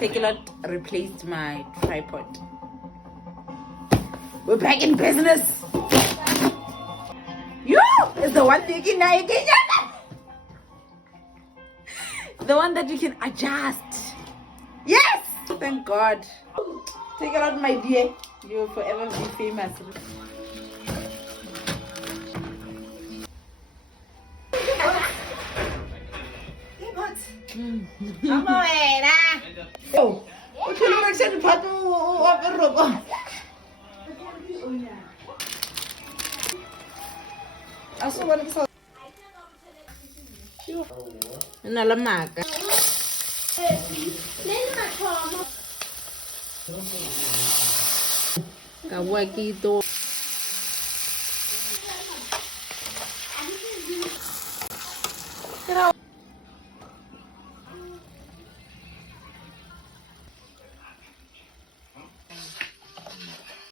Takealot replaced my tripod. We're back in business. You is the one taking the one that you can adjust. Yes, thank God. Takealot, my dear, you'll forever be famous. Oh, what can you say to Patu of a robo? I saw what it's Nalamaga. Kawakito.